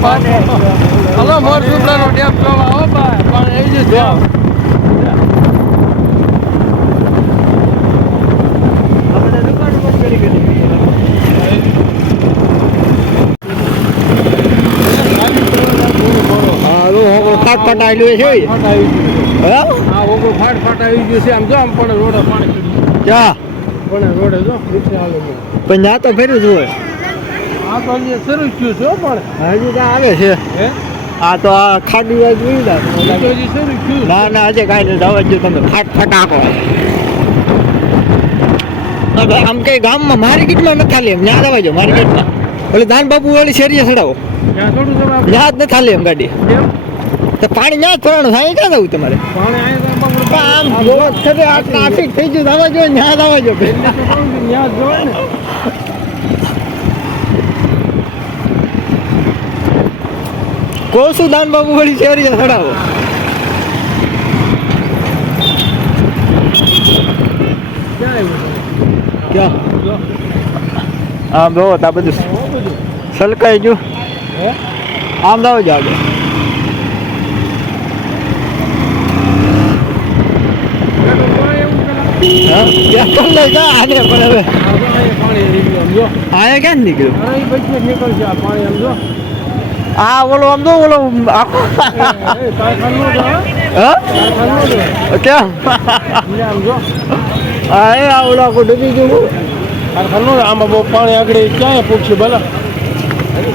Hello મોર સુપડાનો debt જોવા હો ભાઈ પણ એ જ છે ફાટ આવેલું છે હા ઓગો ફાટ આવી ગયું છે આમ જો આમ પણ રોડ પાણી ક્યાં પણ રોડે જો રિક્ષા આવે પણ ના તો ફેર્યું છું આ તો અહીંયા શરૂ થયું છે પણ હજી ત્યાં આવે છે હે આ તો આ ખાડી વાત જોઈ હજી શરૂ થયું ના ના આજે કાંઈ નથી જવા જો તમે ફટાકો આમ કઈ ગામમાં માર્કેટમાં નથી ખાલી એમ ત્યાં જવા જો માર્કેટમાં એટલે દાન બાપુ વાળી શેરીએ ચડાવો ત્યાં થોડું તમે ત્યાં જ નથી ખાલી એમ ગાડી તો પાણી ના જ ફરવાનું થાય ક્યાં જવું તમારે આમ જોવો છે આ ટ્રાફિક થઈ ગયું જવા જો ત્યાં જવા જો કોશું દાન બાબુ વળી શેરીએ ચડાવો ક્યાં આમ જોવો તા બધું સલકાઈ ગયું આમ જાવ જ આગળ આને પણ હવે આયા ક્યાં નીકળ્યું આ ઓલો આમ તો ઓલો આખો કેમ હા એ આ ઓલો આખું ડૂબી ગયું આમાં બહુ પાણી આગળ ક્યાંય પૂછ્યું ભલા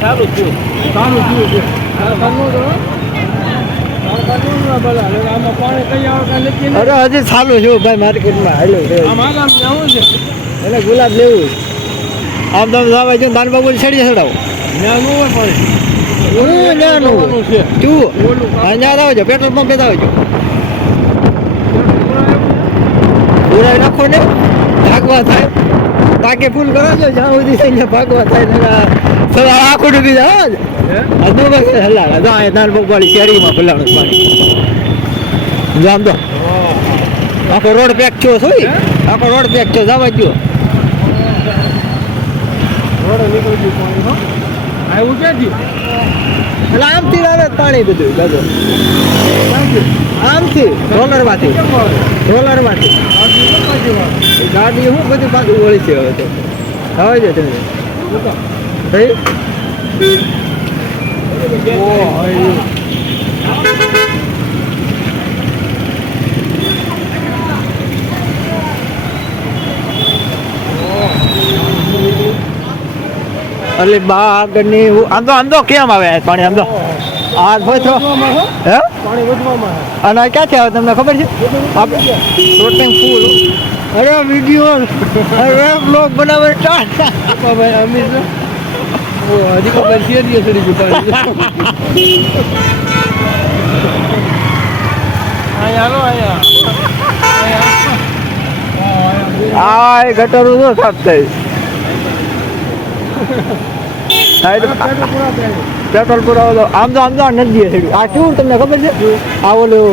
સારું થયું અરે હજી ચાલુ છે ભાઈ માર્કેટમાં હાલો છે એટલે ગુલાબ લેવું આમ તમે જવા જો દાન બાબુ છેડીએ ચડાવો તું અહીંયા આવજો પેટ્રોલ પંપે આવજો પૂરા નાખો ને ભાગવા થાય ટાંકે ફૂલ કરાવજો જ્યાં સુધી થઈને ભાગવા થાય સવાર આખું ડૂબી જાય હલા દાન બાબુ વાળી શેરીમાં ફલાણું પાણી જામ દો આખો રોડ પેક થયો શું આખો રોડ પેક થયો જવા દો રોડ નીકળી ગયું પાણી આવ્યું ક્યાંથી એટલે આમથી આવે પાણી બધું દાદો આમથી રોલરમાંથી ગાડી શું બધું પાછું વળી છે હવે તો હવે છે તમે ભાઈ એટલે બાગની આંધો કેમ આવે પાણી આંધો આ ભોથરો હે પાણી વધવામાં અને ક્યાંથી આવે તમને ખબર છે શૂટિંગ ફૂલ અરે વિડીયો અરે બ્લોગ બનાવે ભાઈ અમીર હજી ખબર શેરીએ ચડી ગયું આ ગટરું તો સાફ થઈ પેટ્રોલ પુરાવો આમ તો નદી છે આ કેવું તમને ખબર છે આ ઓલું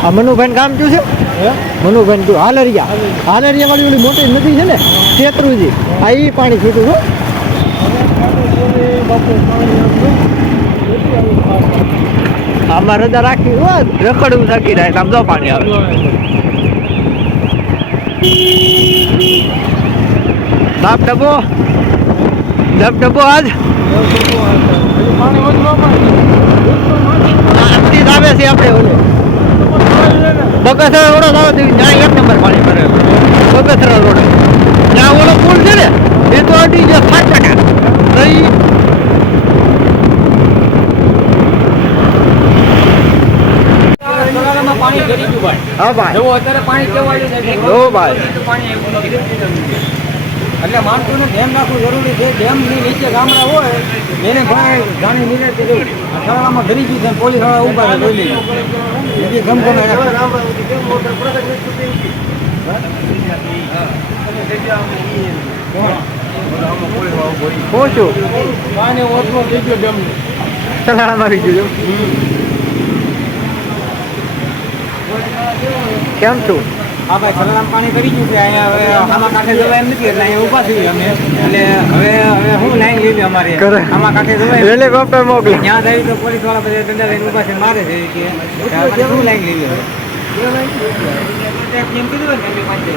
આ મનુભાઈ કામ શું છે મનુભાઈ તું હાલરિયા વાળી ઓલી મોટી નદી છે ને શેત્રુજી આ એ પાણી છૂટું છું આમાં રજા રાખી રખડવું થાકી જાય આમ તો પાણી આવે બાપ ડબ્બો આજ આમથી આવે છે આપણે ઓલે બગસરા રોડ આવે છે ત્યાં 1 નંબર પાણી ભરે બગસરા રોડ ત્યાં ઓલો પુલ છે ને એ તો અડી ગયો 7% પાણી ગરી ગયું ભાઈ હા ભાઈ જો અત્યારે પાણી કેવાયું છે ઓ ભાઈ પાણી એટલે માણસોને ધ્યાન રાખવું જરૂરી છે ડેમની નીચે ગામડા હોય એને ભાઈ જાણી નિરાતે જવું શાળામાં ઘરી ગઈ છે પોલીસ વાળા ઉભા છે જોઈ લઈએ ગમગમે પહોંચું પાણી ઓછો થઈ ગયો ડેમની સલાળામાં આવી ગયું કેમ છું હા ભાઈ સલારામ પાણી કરી ગયું છે અહીંયા હવે આમાં કાંઠે જવાય એમ નથી એટલે અહીંયા ઊભા છીએ અમે એટલે હવે હું લાઈન લીધી અમારે કરે. આમાં કાંઠે જવાય હેલિકોપ્ટર મોકલો. ત્યાં જઈ તો પોલીસ વાળા બધા દંડા લઈને ઊભા છે મારે છે કે અમારે શું લાઈન લીધી હવે એમ કીધું હોય ને એમની પાસે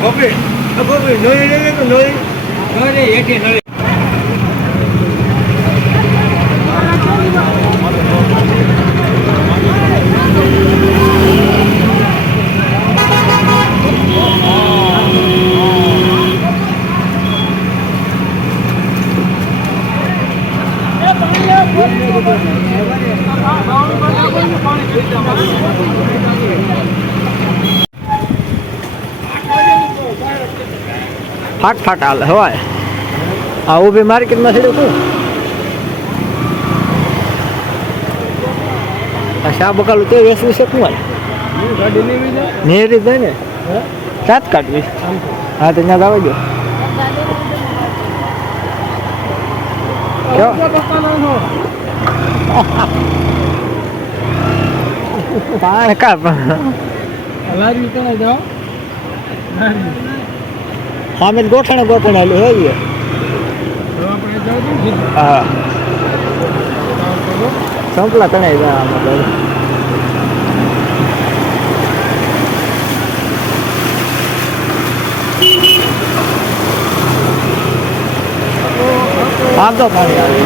ગોપી નોઈ લઈ તો નોઈ નળી હેઠી નળી ફાટ હાલે હોય આ ઊભી માર્કેટમાં થયું શું આ શા બકાલું તે વેચવું છે શું નેરી જાય ને સાત કાઢવી હા તો ત્યાં આવી ગયો પાણ કા સામે ગોઠણે ગોઠણે હોય હા સંપલા તણાઈ જાય આમાં બધું આમ તો પાણી આવે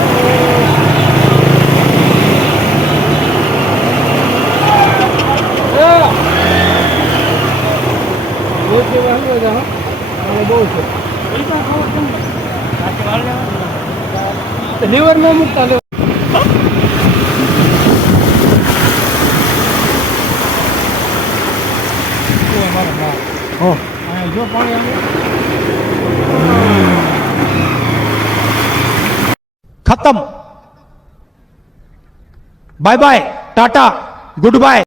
રિવરમાં મૂકતા લો જો પાણી खत्म bye bye tata good bye.